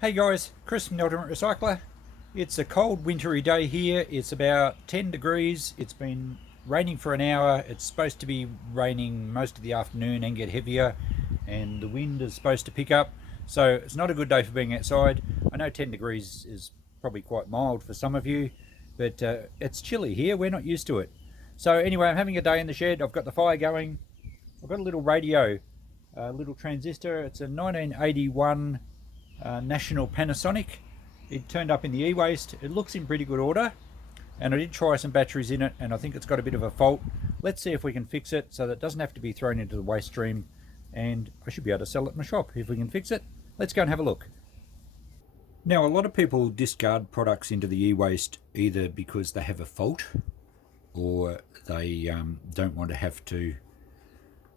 Hey guys, Chris from the Ultimate Recycler. It's a cold wintry day here. It's about 10 degrees. It's been raining for an hour. It's supposed to be raining most of the afternoon and get heavier, and the wind is supposed to pick up. So it's not a good day for being outside. I know 10 degrees is probably quite mild for some of you, but it's chilly here. We're not used to it. So anyway, I'm having a day in the shed. I've got the fire going. I've got a little radio, a little transistor. It's a 1981 National Panasonic. It turned up in the e-waste. It looks in pretty good order, and I did try some batteries in it, and I think it's got a bit of a fault. Let's see if we can fix it so that it doesn't have to be thrown into the waste stream, and I should be able to sell it in my shop if we can fix it. Let's go and have a look. Now, a lot of people discard products into the e-waste either because they have a fault or they don't want to have to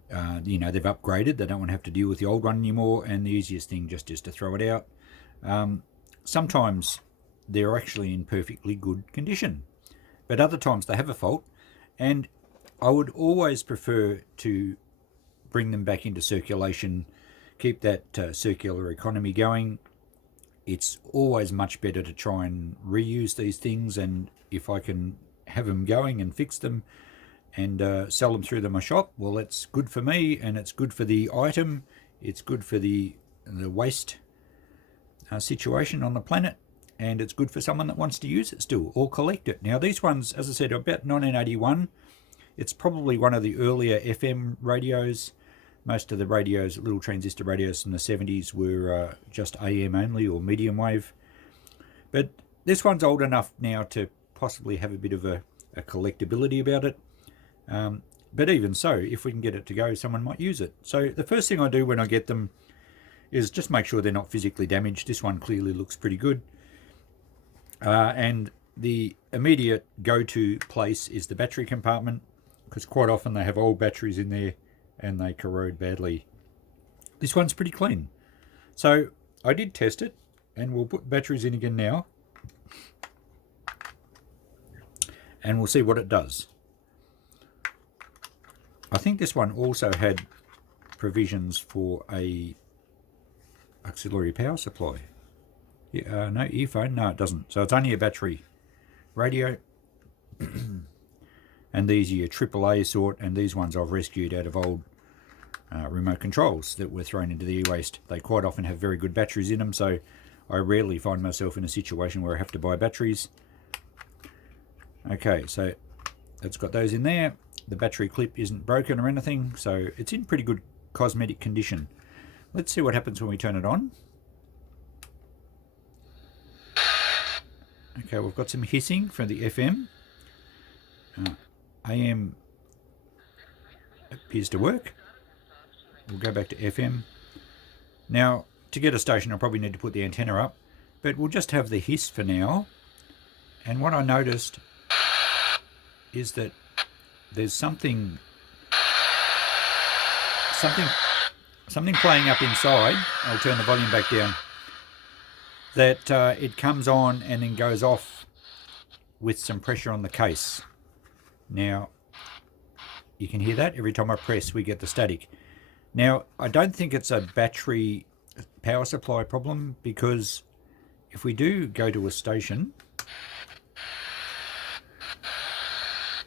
they've upgraded, they don't want to have to deal with the old one anymore, and the easiest thing just is to throw it out. Sometimes they're actually in perfectly good condition, but other times they have a fault, and I would always prefer to bring them back into circulation, keep that circular economy going. It's always much better to try and reuse these things, and if I can have them going and fix them and sell them through my shop, well, it's good for me, and it's good for the item. It's good for the waste situation on the planet, and it's good for someone that wants to use it still or collect it. Now, these ones, as I said, are about 1981. It's probably one of the earlier FM radios. Most of the radios, little transistor radios from the 70s, were just AM only or medium wave. But this one's old enough now to possibly have a bit of a collectability about it. But even so, if we can get it to go, someone might use it. So the first thing I do when I get them is just make sure they're not physically damaged. This one clearly looks pretty good. And the immediate go-to place is the battery compartment, because quite often they have old batteries in there and they corrode badly. This one's pretty clean. So I did test it, and we'll put batteries in again now, and we'll see what it does. I think this one also had provisions for a auxiliary power supply. Yeah, no earphone. No, it doesn't. So it's only a battery radio. And these are your AAA sort, and these ones I've rescued out of old remote controls that were thrown into the e-waste. They quite often have very good batteries in them, so I rarely find myself in a situation where I have to buy batteries. Okay, so it's got those in there. The battery clip isn't broken or anything, so it's in pretty good cosmetic condition. Let's see what happens when we turn it on. Okay, we've got some hissing from the FM. AM appears to work. We'll go back to FM. Now, to get a station, I'll probably need to put the antenna up, but we'll just have the hiss for now. And what I noticed is that there's something playing up inside. I'll turn the volume back down. That it comes on and then goes off with some pressure on the case. Now, you can hear that every time I press, we get the static. Now, I don't think it's a battery power supply problem, because if we do go to a station,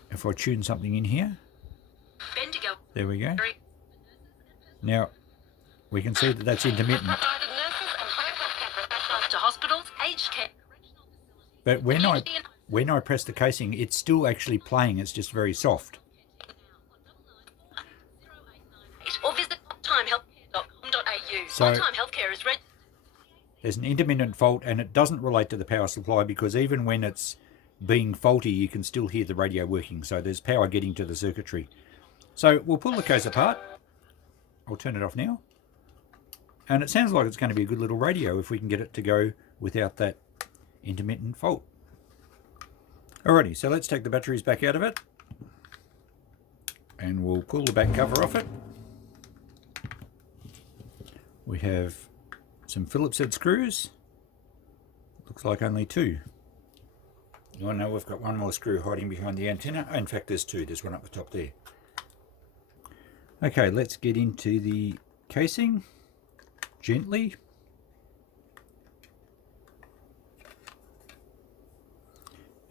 if I tune something in here, there we go. Now, we can see that that's intermittent. But when I press the casing, it's still actually playing. It's just very soft. So there's an intermittent fault, and it doesn't relate to the power supply, because even when it's being faulty, you can still hear the radio working. So there's power getting to the circuitry. So we'll pull the case apart. I'll turn it off now. And it sounds like it's going to be a good little radio if we can get it to go without that intermittent fault. Alrighty, so let's take the batteries back out of it, and we'll pull the back cover off it. We have some Phillips head screws. Looks like only two. Oh no, we've got one more screw hiding behind the antenna. Oh, in fact, there's two. There's one up the top there. Okay, let's get into the casing gently.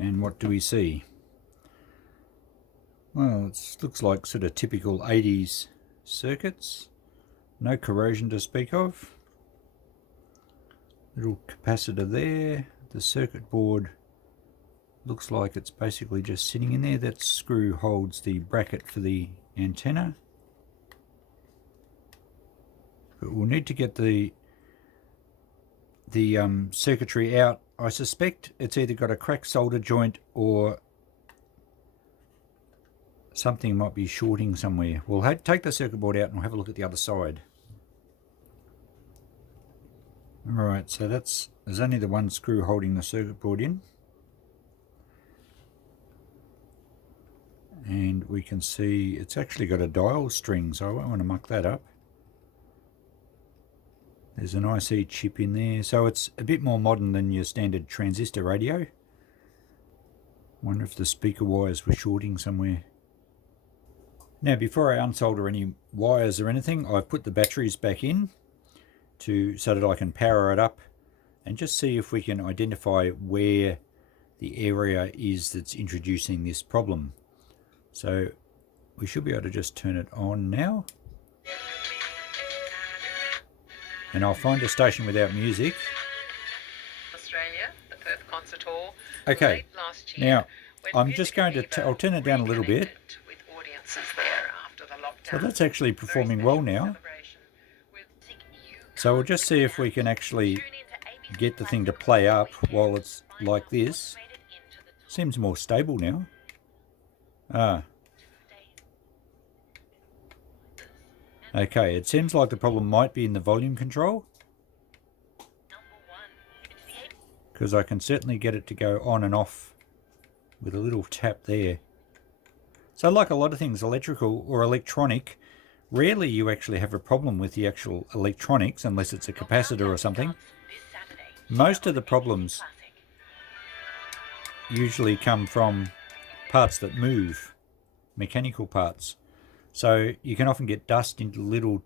And what do we see? Well, it looks like sort of typical 80s circuits. No corrosion to speak of. Little capacitor there. The circuit board looks like it's basically just sitting in there. That screw holds the bracket for the antenna. But we'll need to get the circuitry out. I suspect it's either got a cracked solder joint or something might be shorting somewhere. We'll take the circuit board out and we'll have a look at the other side. Alright, so there's only the one screw holding the circuit board in. And we can see it's actually got a dial string, so I won't want to muck that up. There's an IC chip in there, so it's a bit more modern than your standard transistor radio. Wonder if the speaker wires were shorting somewhere. Now, before I unsolder any wires or anything, I've put the batteries back in so that I can power it up and just see if we can identify where the area is that's introducing this problem. So we should be able to just turn it on now. And I'll find a station without music. Australia, the Perth Concert Hall. Okay, now I'm just going to, I'll turn it down a little bit. So that's actually performing well now. So we'll just see if we can actually get the thing to play up while it's like this. Seems more stable now. Okay, it seems like the problem might be in the volume control, because I can certainly get it to go on and off with a little tap there. So like a lot of things electrical or electronic, rarely you actually have a problem with the actual electronics unless it's a capacitor or something. Most of the problems usually come from parts that move, mechanical parts. So you can often get dust into little,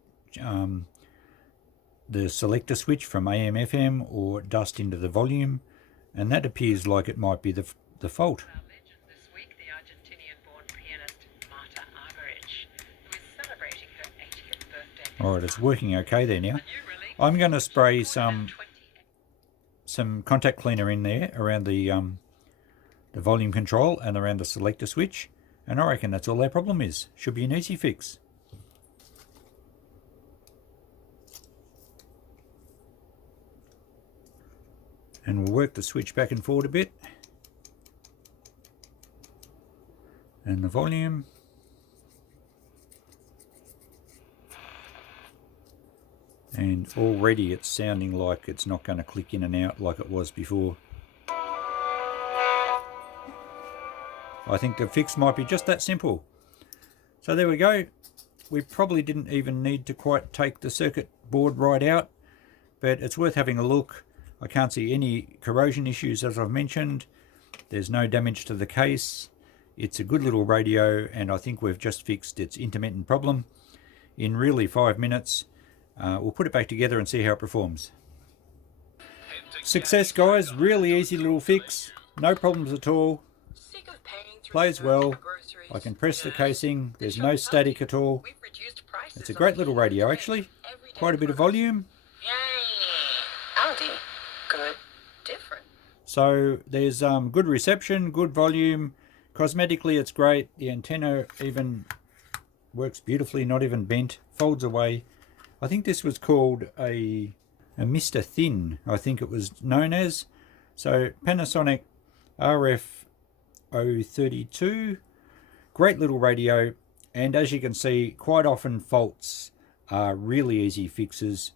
the selector switch from AM, FM, or dust into the volume, and that appears like it might be the fault. Alright, it's working okay there now. I'm going to spray some contact cleaner in there around the volume control and around the selector switch. And I reckon that's all their problem is. Should be an easy fix. And we'll work the switch back and forward a bit. And the volume. And already it's sounding like it's not going to click in and out like it was before. I think the fix might be just that simple. So there we go. We probably didn't even need to quite take the circuit board right out, but it's worth having a look. I can't see any corrosion issues as I've mentioned. There's no damage to the case. It's a good little radio, and I think we've just fixed its intermittent problem in really 5 minutes. We'll put it back together and see how it performs. Success, guys. Really easy little fix. No problems at all. Plays well. I can press the casing. There's no static at all. It's a great little radio, actually. Quite a bit of volume. Audi. Good. Different. So there's good reception, good volume. Cosmetically, it's great. The antenna even works beautifully, not even bent. Folds away. I think this was called a Mr. Thin, I think it was known as. So Panasonic RF-032. Great little radio. And as you can see, quite often faults are really easy fixes.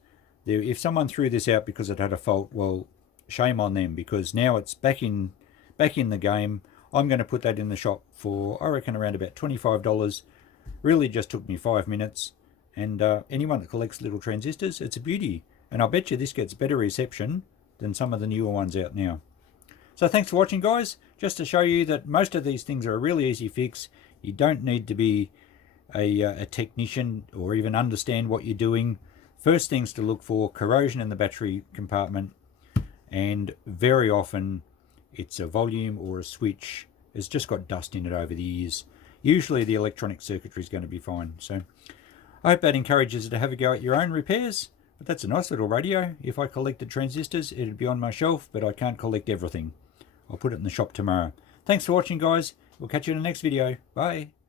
If someone threw this out because it had a fault, well, shame on them, because now it's back in the game. I'm going to put that in the shop for, I reckon, around about $25. Really just took me 5 minutes. And anyone that collects little transistors, it's a beauty. And I bet you this gets better reception than some of the newer ones out now. So thanks for watching, guys. Just to show you that most of these things are a really easy fix. You don't need to be a technician or even understand what you're doing. First things to look for: corrosion in the battery compartment, and very often it's a volume or a switch. It's just got dust in it over the years. Usually the electronic circuitry is going to be fine. So I hope that encourages you to have a go at your own repairs. But that's a nice little radio. If I collected transistors, it'd be on my shelf, but I can't collect everything. I'll put it in the shop tomorrow. Thanks for watching, guys. We'll catch you in the next video. Bye.